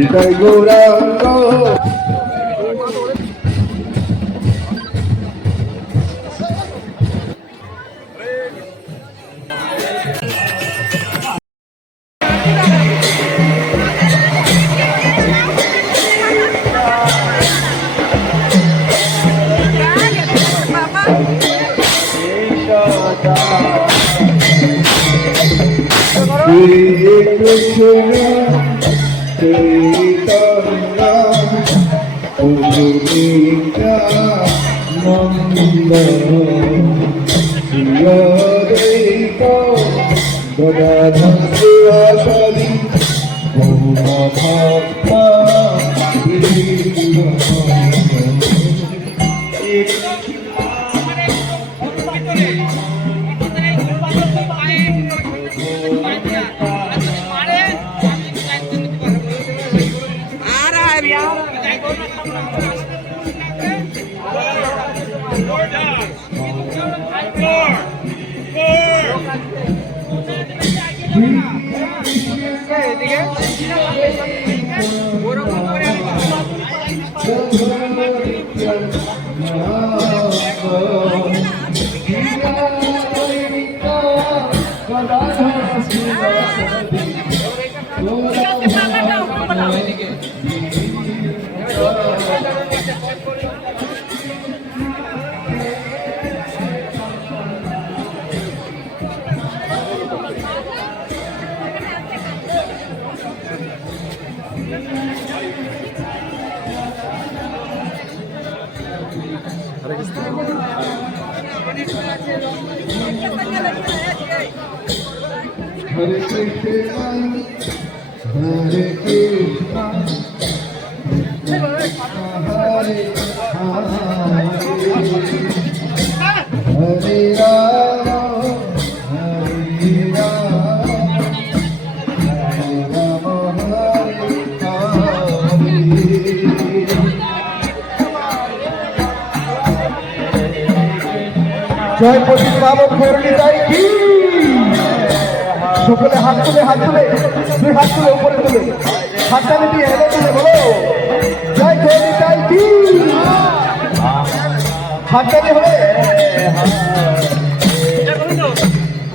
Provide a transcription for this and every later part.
নিতাই গৌরাঙ্গ কৃষ্ণ চৈতন্য প্রভু Nityananda শ্রীয়দেব Gadadhar শিবাসাদি গৌরভক্ত Hare Krishna, Hare Krishna, Hare Hare, Hare Rama, Hare Rama, জয় পণ্ডিত বাবু করলি তাই কি সকলে হাত তুলে দুই হাত তুলে উপরে তুলে হাতটা দিয়ে হেলে তুলে বলো জয় করলি তাই কি হাতটা দিয়ে হবে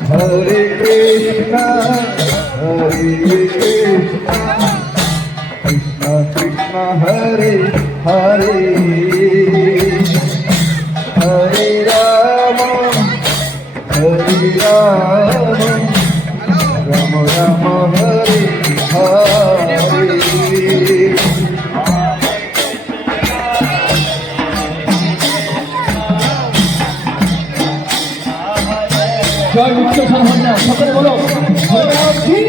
হরে কৃষ্ণ কৃষ্ণ কৃষ্ণ হরে হরে হরে রাম রাম রাম হরে হরে জয় উচ্চ সন্ধ্যা সকলে বলো হরিনাম কি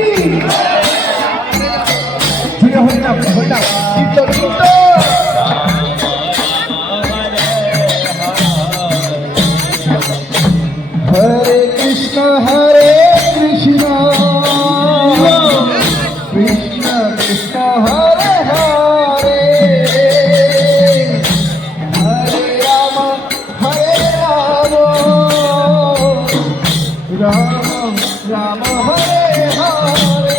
জুড়ে হরিনাম কীর্তন হরে কৃষ্ণ হরে কৃষ্ণ কৃষ্ণ কৃষ্ণ হরে হরে হরে রাম রাম রাম হরে হরে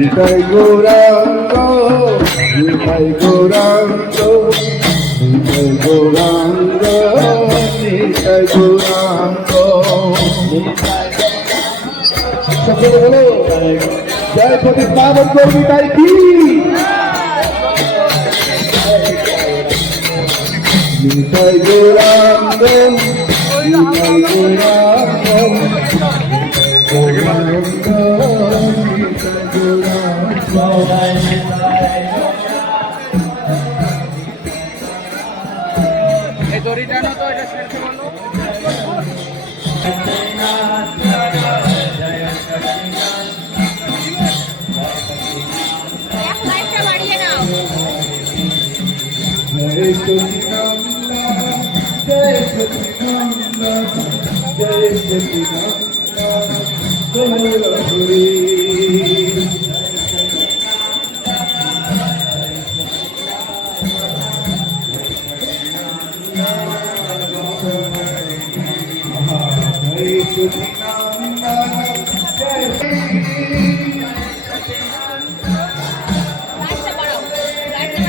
নিতাই গৌরাঙ্গ নিতাই গৌরাঙ্গ নিতাই গৌরাঙ্গ নিতাই গৌরাঙ্গ সকলে বলো জয় প্রদীপ পাবন করবি তাই কি নিতাই গৌরাঙ্গ নিতাই গৌরাঙ্গ গৌরাঙ্গ নিতাই গৌরাঙ্গ এই দড়ি টানো তো এটা ছেড়ে বলো লাইটটা বাড়িয়ে নাও जय सचिनंदा जय सचिनंदा जय सचिनंदा गौरी जय सचिनंदा जय লাইটটা বাড়াও লাইটটা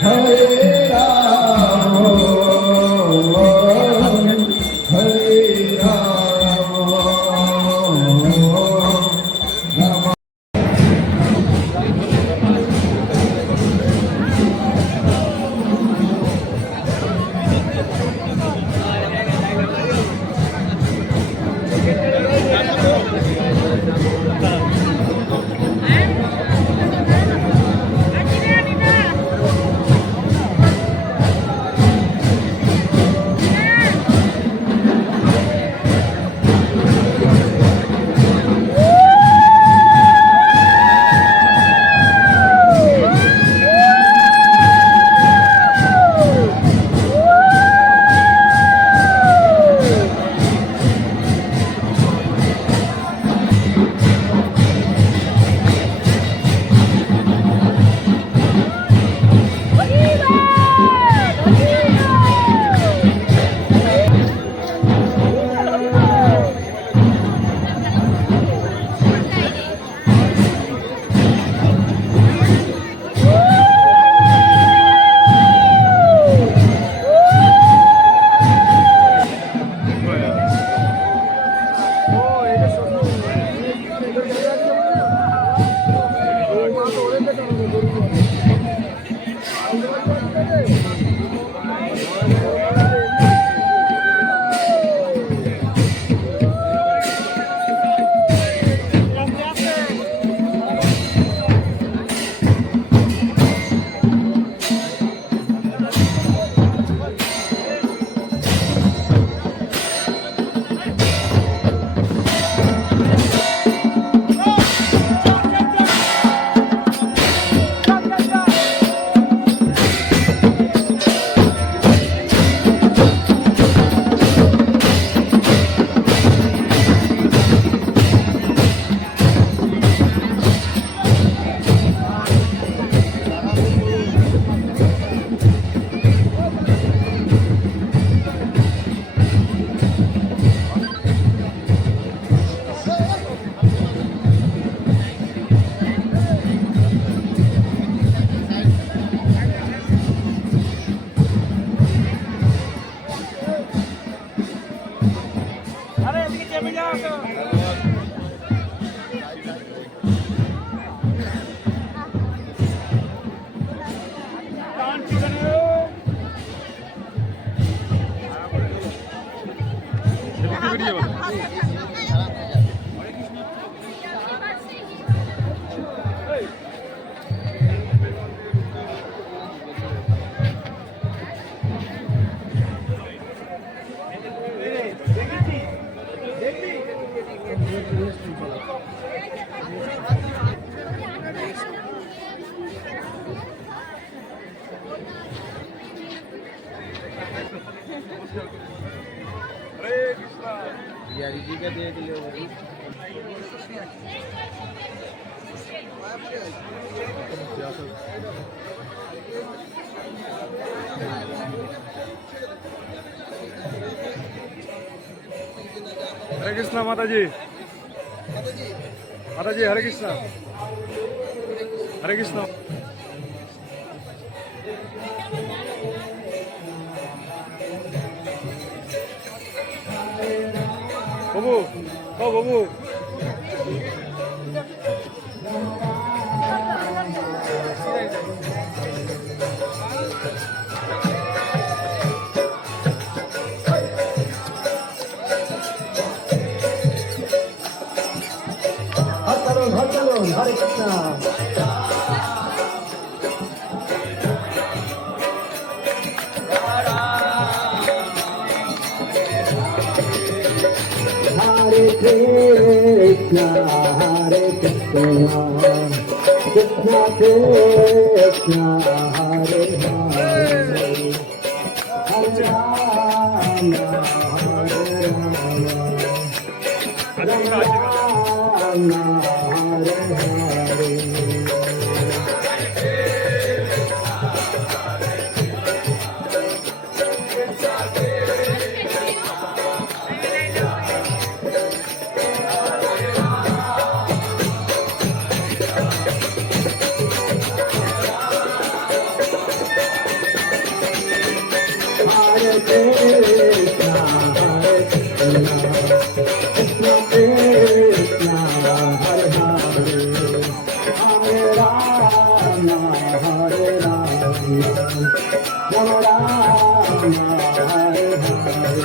Hare Rama, Hare Rama, Rama. हरे कृष्णा माता जी हरे कृष्णा हरे कृष्णा बाबू ओ बाबू हाथ चलो हरे Krishna Hare Krishna, Hare Krishna, Krishna Krishna, Hare Hare, Hare Rama, Hare Rama, Rama Hare Hare. Hare Krishna, Hare Krishna, Krishna Krishna, Hare Hare, Hare Rama, Hare Rama, Rama Rama, Hare Hare.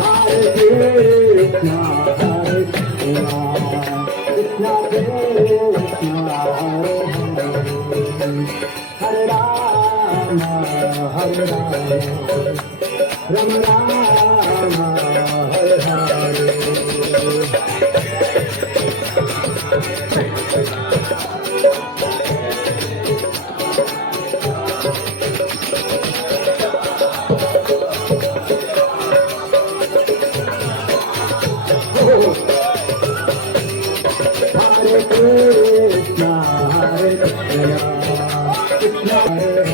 Hare Krishna, Hare Krishna, Krishna Krishna, Hare Hare, Hare Rama, Hare Rama, Rama Rama, Hare Hare. Hare Krishna, Hare Krishna, Krishna Hare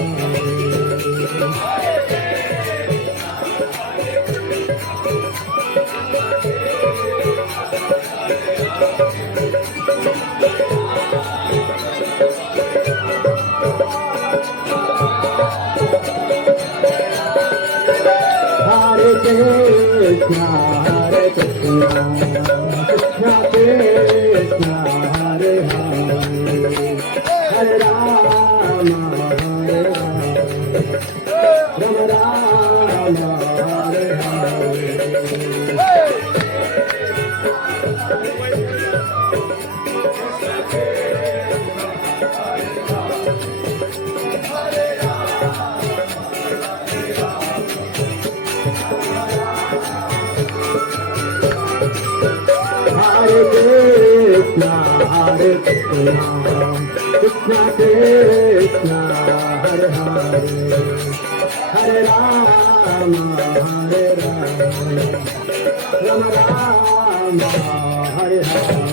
Hare Krishna, Hare Krishna, Krishna Krishna, Hare Hare, Hare Rama, Hare Rama, Rama Rama, Hare Hare. Hare Krishna, Hare Krishna, Krishna Krishna, Hare Hare, Hare Rama, Hare Rama, Rama Rama, Hare Hare.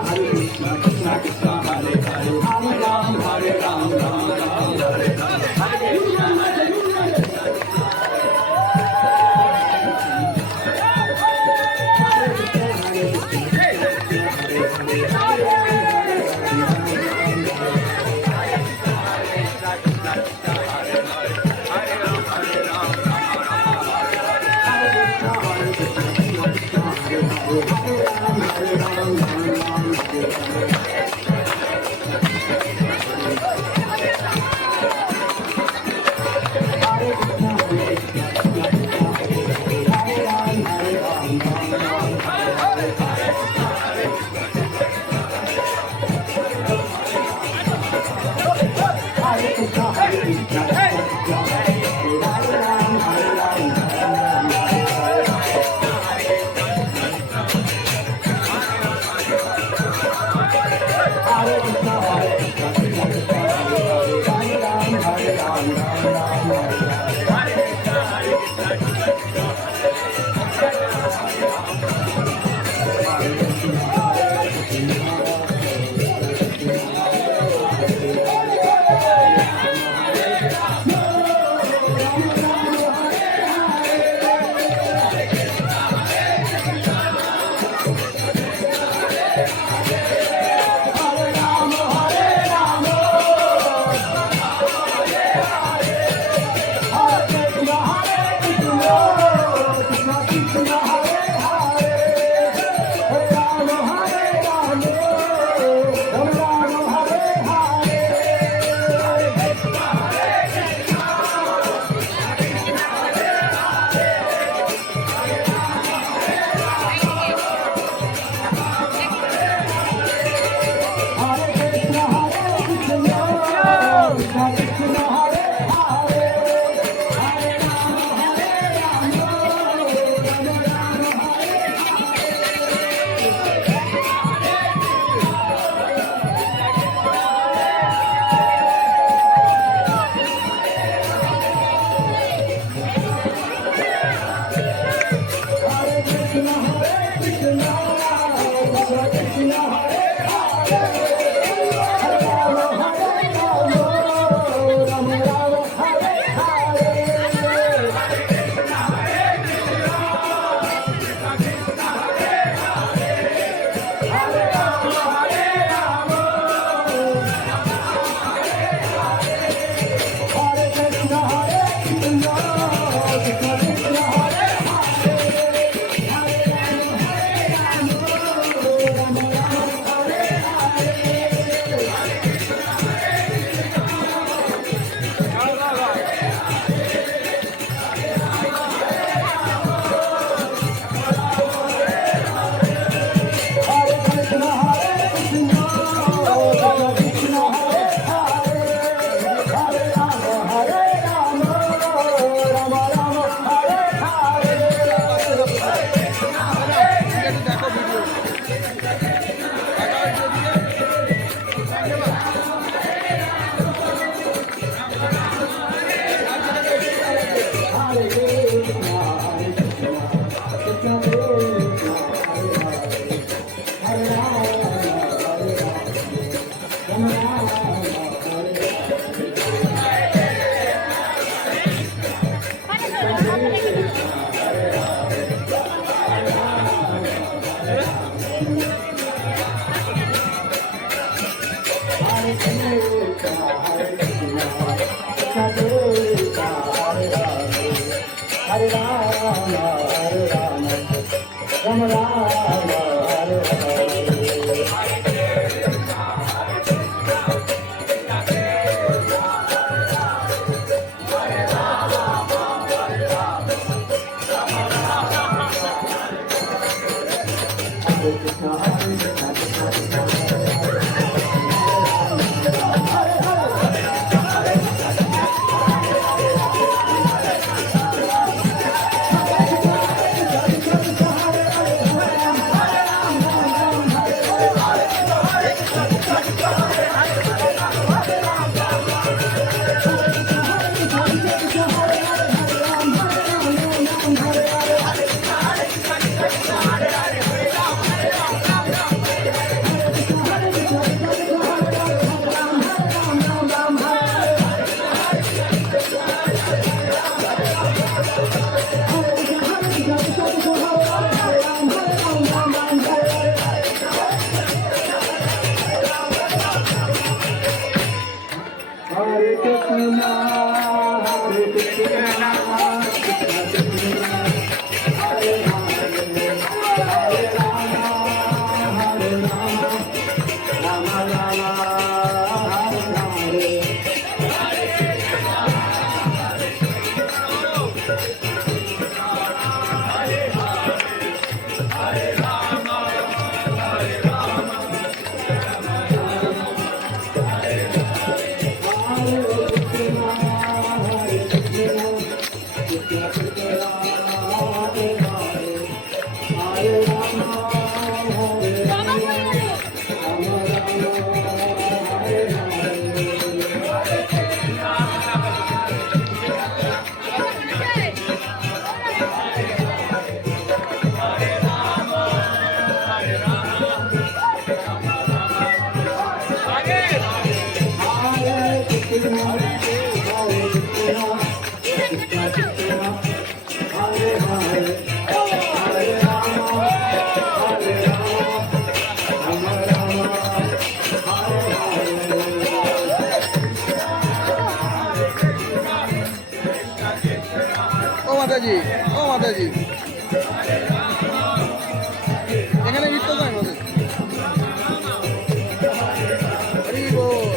Hare Krishna, Krishna Krishna, Hare Hare, Hare Ram, Ram ও মাতাজি, ও মাতাজি, এখানে মৃত্যু নয় মাতাজি। হরি বল।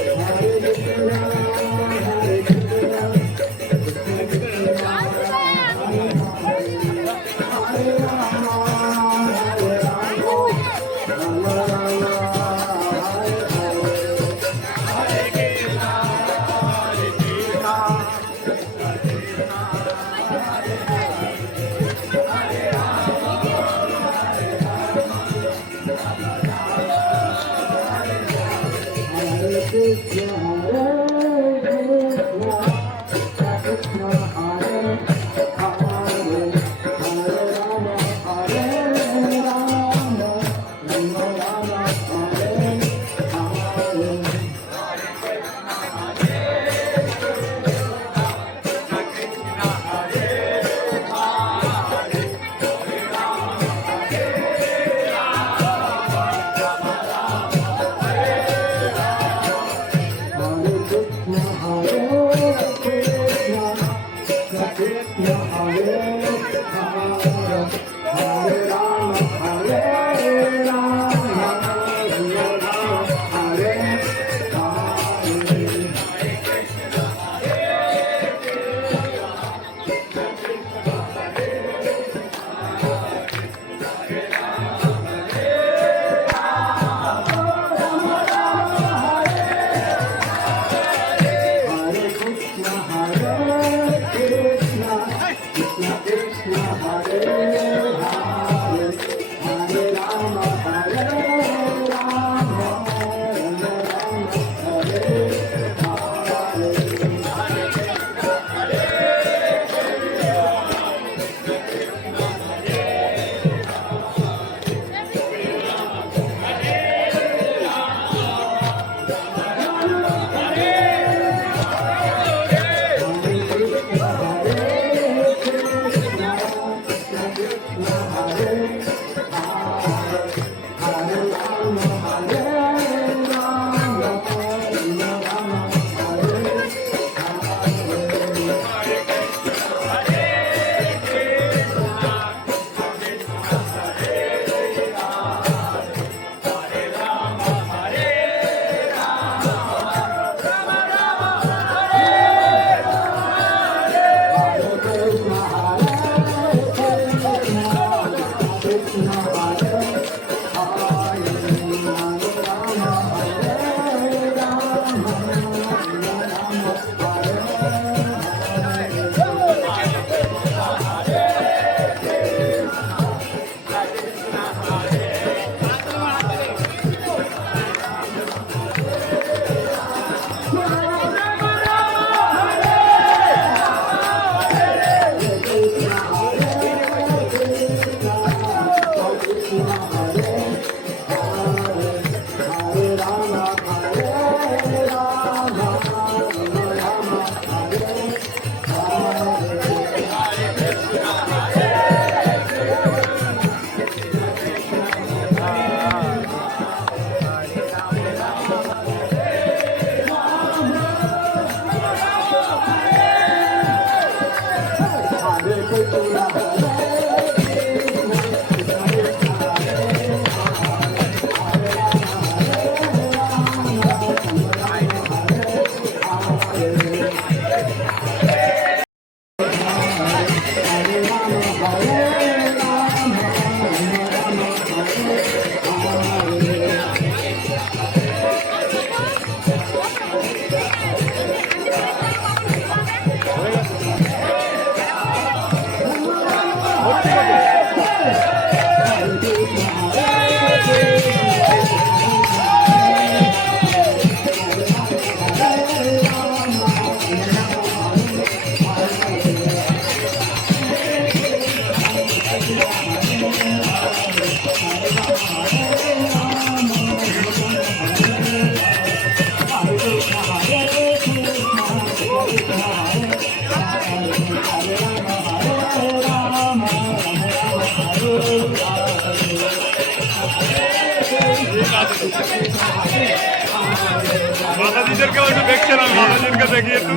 মাতাজিদেরকে একটু দেখছে না, মাতাজিদেরকে দেখি একটু।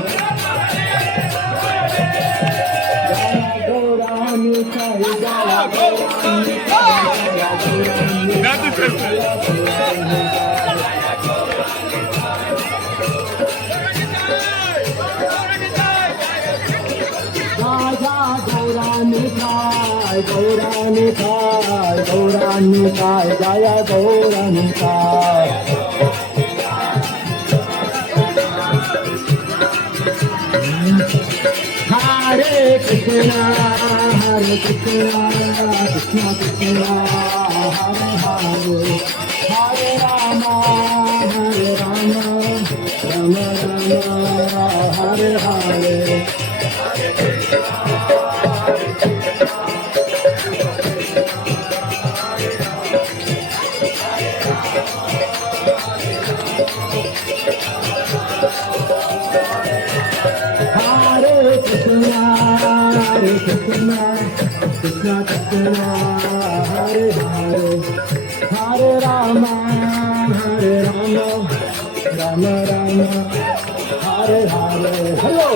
নাচি ফেলছে। गौरानिकाय जय गौरानिकाय हरे Krishna Krishna Krishna Hare Hare Hare Ram Ram Ram Hare Hare Krishna Krishna Krishna Hare Hare Hare Rama Rama Rama Hare Hare Hello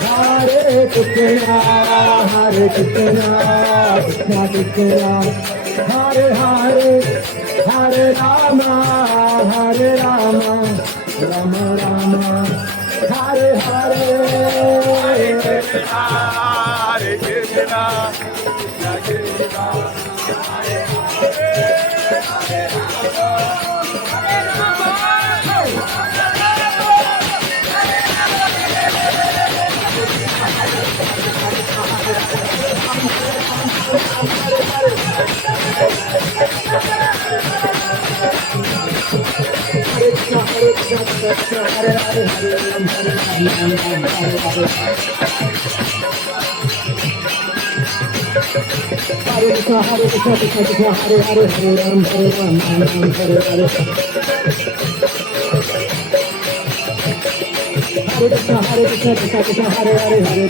Hare Krishna Krishna Krishna Hare Hare Hare Rama Rama Rama Hare Hare Hare Krishna Krishna Krishna Jaya Jaya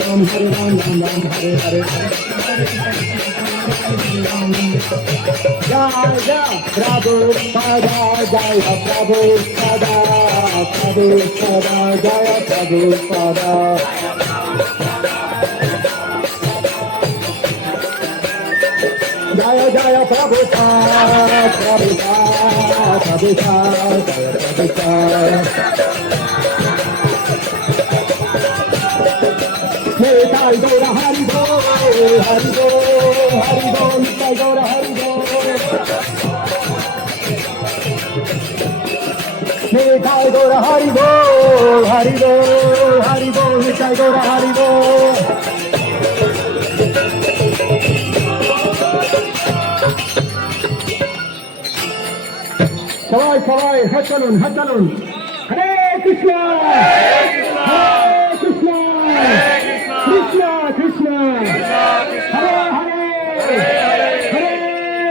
Prabhupada, Prabhupada, Prabhupada, Jaya Prabhupada. Nitai Gaura Hari Bol, Hari Bol, Hari Bol, Nitai Gaura Hari Bol. Nitai Gaura Hari Bol, Hari Bol, Hari Bol, Nitai Gaura Hari Bol. সবাই সবাই হাত চালুন হরে কৃষ্ণ হরে কৃষ্ণ কৃষ্ণ কৃষ্ণ হরে হরে হরে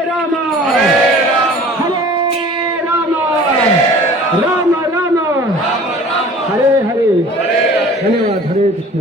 রাম রাম রাম হরে হরে ধন্যবাদ হরে কৃষ্ণ